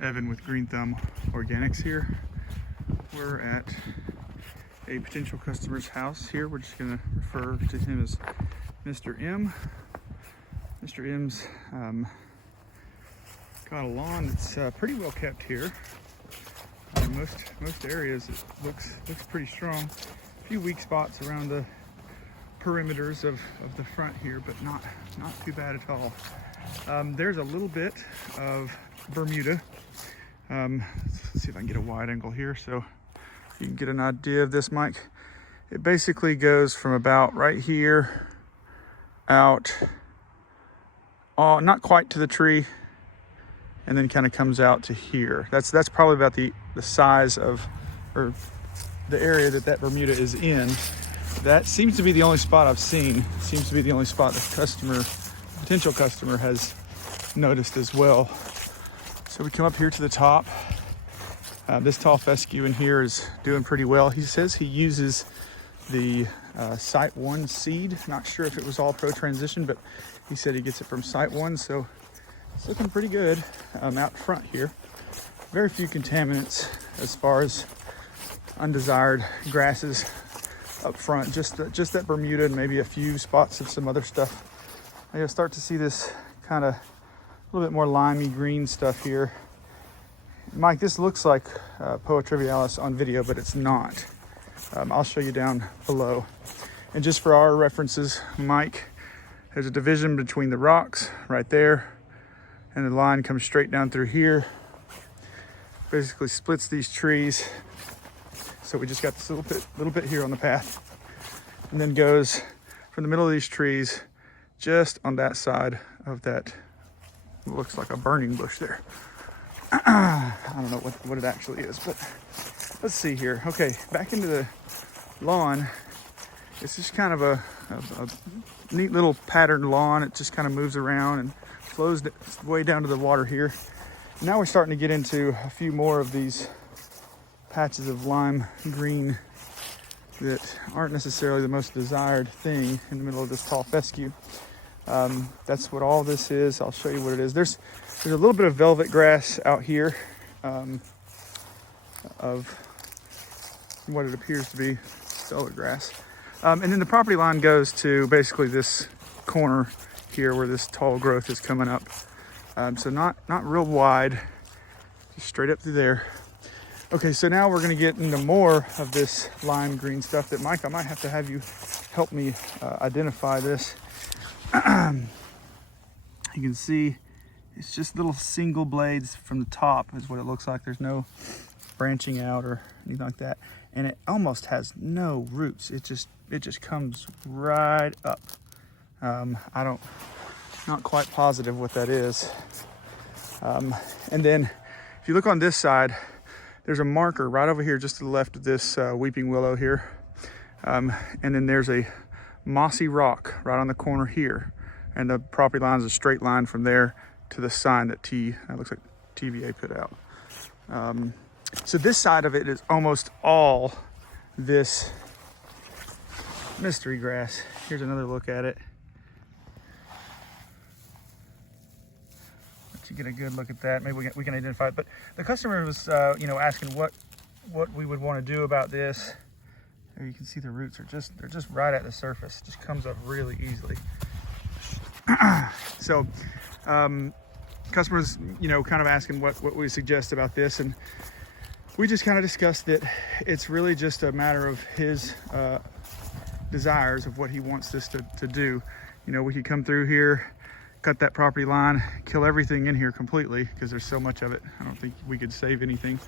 Evan with Green Thumb Organics here. We're at a potential customer's house here. We're just gonna refer to him as Mr. M. Mr. M's got a lawn that's pretty well kept here. Most areas it looks pretty strong. A few weak spots around the perimeters of the front here, but not too bad at all. There's a little bit of Bermuda. Let's see if I can get a wide angle here so you can get an idea of this, Mike. It basically goes from about right here out, not quite to the tree, and then kind of comes out to here. That's probably about the size of, or the area that Bermuda is in. That seems to be the only spot I've seen. Seems to be the only spot the potential customer has noticed as well. So we come up here to the top. This tall fescue in here is doing pretty well. He says he uses the Site 1 seed. Not sure if it was all Pro Transition, but he said he gets it from Site 1, so it's looking pretty good out front here. Very few contaminants as far as undesired grasses up front. Just that Bermuda and maybe a few spots of some other stuff. I start to see this kind of a little bit more limey green stuff here. Mike, this looks like Poa trivialis on video, but it's not. I'll show you down below. And just for our references, Mike, there's a division between the rocks right there, and the line comes straight down through here. Basically splits these trees. So we just got this little bit here on the path, and then goes from the middle of these trees just on that side of that, looks like a burning bush there. I don't know what it actually is, but let's see here. Okay, back into the lawn. It's just kind of a neat little patterned lawn. It just kind of moves around and flows way down to the water here. Now we're starting to get into a few more of these patches of lime green that aren't necessarily the most desired thing in the middle of this tall fescue. That's what all this is. I'll show you what it is. There's a little bit of velvet grass out here of what it appears to be velvet grass. And then the property line goes to basically this corner here where this tall growth is coming up. So not real wide, just straight up through there. Okay, so now we're gonna get into more of this lime green stuff that, Mike, I might have to have you help me identify this. You can see it's just little single blades from the top is what it looks like. There's no branching out or anything like that. And it almost has no roots. It just comes right up. Not quite positive what that is. And then if you look on this side, there's a marker right over here just to the left of this weeping willow here. And then there's a Mossy Rock right on the corner here. And the property line is a straight line from there to the sign that looks like TVA put out. So this side of it is almost all this mystery grass. Here's another look at it. Let you get a good look at that. Maybe we can identify it. But the customer was, asking what we would want to do about this. There you can see the roots they're just right at the surface. Just comes up really easily. So, customers, kind of asking what we suggest about this, and we just kind of discussed that it's really just a matter of his desires of what he wants this to do. We could come through here, cut that property line, kill everything in here completely because there's so much of it. I don't think we could save anything.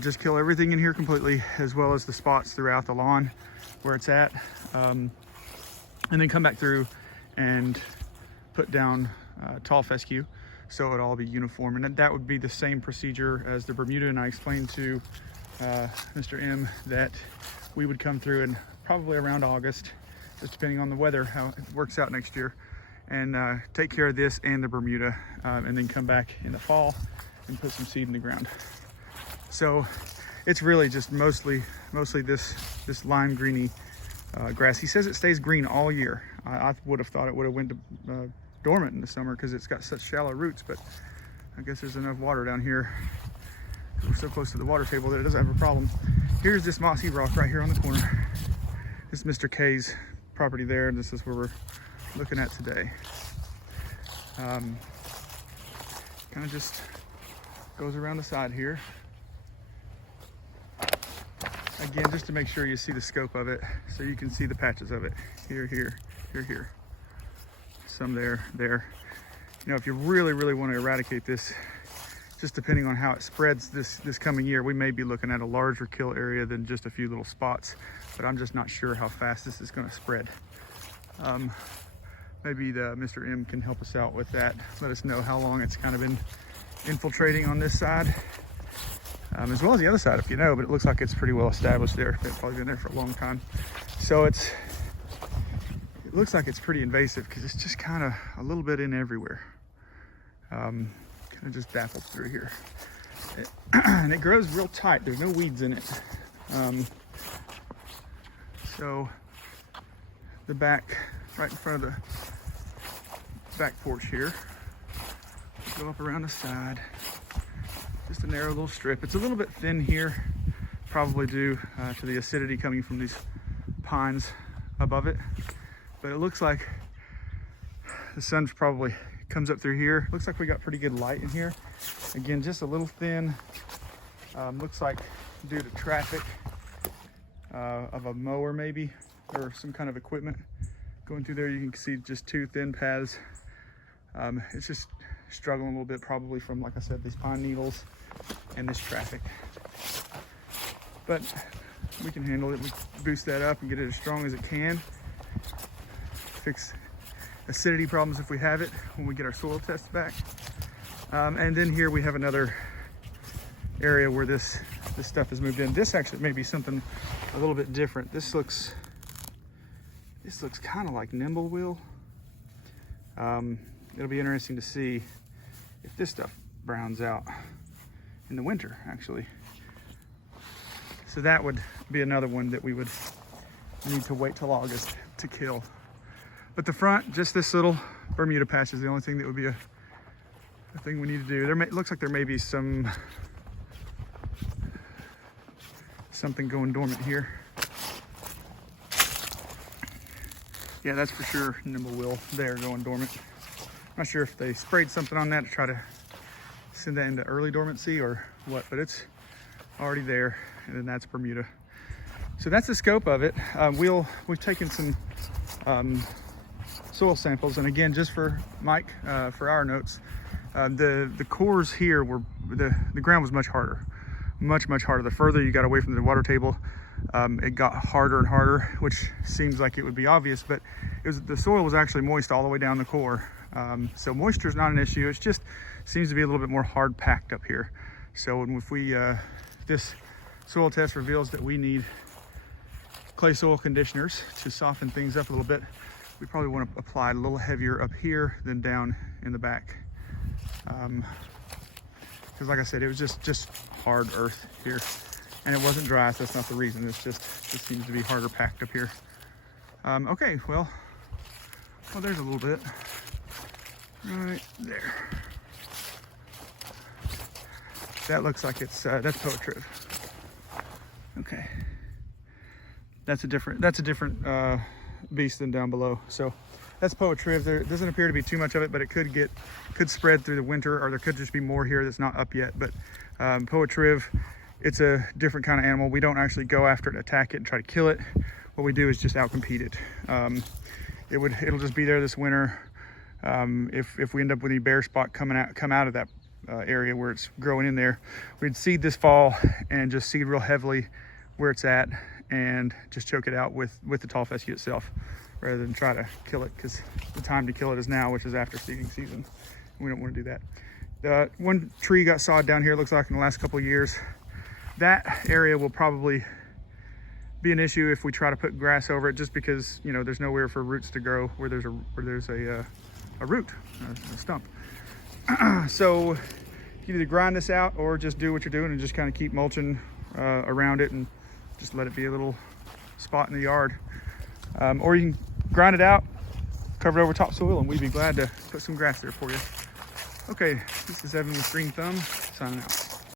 Just kill everything in here completely, as well as the spots throughout the lawn where it's at, and then come back through and put down tall fescue so it'd all be uniform. And that would be the same procedure as the Bermuda. And I explained to Mr. M that we would come through in probably around August, just depending on the weather, how it works out next year, and take care of this and the Bermuda, and then come back in the fall and put some seed in the ground. So it's really just mostly this lime greeny grass. He says it stays green all year. I would have thought it would have went dormant in the summer because it's got such shallow roots, but I guess there's enough water down here. We're so close to the water table that it doesn't have a problem. Here's this Mossy Rock right here on the corner. This is Mr. K's property there, and this is where we're looking at today. Kind of just goes around the side here. Again, just to make sure you see the scope of it, so you can see the patches of it. Here, here, here, here. Some there, there. You know, if you really, really want to eradicate this, just depending on how it spreads this coming year, we may be looking at a larger kill area than just a few little spots, but I'm just not sure how fast this is going to spread. Maybe Mr. M can help us out with that. Let us know how long it's kind of been infiltrating on this side, as well as the other side, if you know, but it looks like it's pretty well established there. It's probably been there for a long time. So it looks like it's pretty invasive because it's just kind of a little bit in everywhere. Kind of just baffles through here. And it grows real tight. There's no weeds in it. So the back, right in front of the back porch here, go up around the side, just a narrow little strip. It's a little bit thin here, probably due to the acidity coming from these pines above it, but it looks like the sun's probably comes up through here. Looks like we got pretty good light in here. Again, just a little thin. Looks like due to traffic of a mower maybe, or some kind of equipment going through there. You can see just two thin paths. It's just struggling a little bit, probably from, like I said, these pine needles and this traffic. But we can handle it. We boost that up and get it as strong as it can. Fix acidity problems if we have it when we get our soil tests back. And then here we have another area where this stuff has moved in. This actually may be something a little bit different. This looks kind of like nimblewheel. It'll be interesting to see if this stuff browns out in the winter, actually. So that would be another one that we would need to wait till August to kill. But the front, just this little Bermuda patch is the only thing that would be a thing we need to do. Looks like there may be something going dormant here. Yeah, that's for sure nimblewheel there going dormant. I'm not sure if they sprayed something on that to try to send that into early dormancy or what, but it's already there, and then that's Bermuda. So that's the scope of it. We've taken some soil samples, and again, just for Mike, for our notes, the cores here were, the ground was much harder, much harder. The further you got away from the water table, it got harder and harder, which seems like it would be obvious, but the soil was actually moist all the way down the core. So moisture is not an issue. It just seems to be a little bit more hard packed up here. So if this soil test reveals that we need clay soil conditioners to soften things up a little bit, we probably want to apply it a little heavier up here than down in the back. Because like I said, it was just hard earth here, and it wasn't dry, so that's not the reason. It's just seems to be harder packed up here. Okay, well, there's a little bit right there. That looks like it's that's Porch. Okay, that's a different beast than down below. So that's Porch. There doesn't appear to be too much of it, but it could spread through the winter, or there could just be more here that's not up yet. But Porch, it's a different kind of animal. We don't actually go after it, attack it, and try to kill it. What we do is just outcompete it. It'll just be there this winter. If we end up with any bare spot come out of that area where it's growing in there, we'd seed this fall and just seed real heavily where it's at and just choke it out with the tall fescue itself, rather than try to kill it, because the time to kill it is now, which is after seeding season. We don't want to do that. The one tree got sawed down here, looks like, in the last couple of years. That area will probably be an issue if we try to put grass over it, just because, you know, there's nowhere for roots to grow where there's a root, a stump. So you either grind this out or just do what you're doing and just kind of keep mulching around it and just let it be a little spot in the yard. Or you can grind it out, cover it over topsoil, and we'd be glad to put some grass there for you. Okay, this is Evan with Green Thumb, signing out.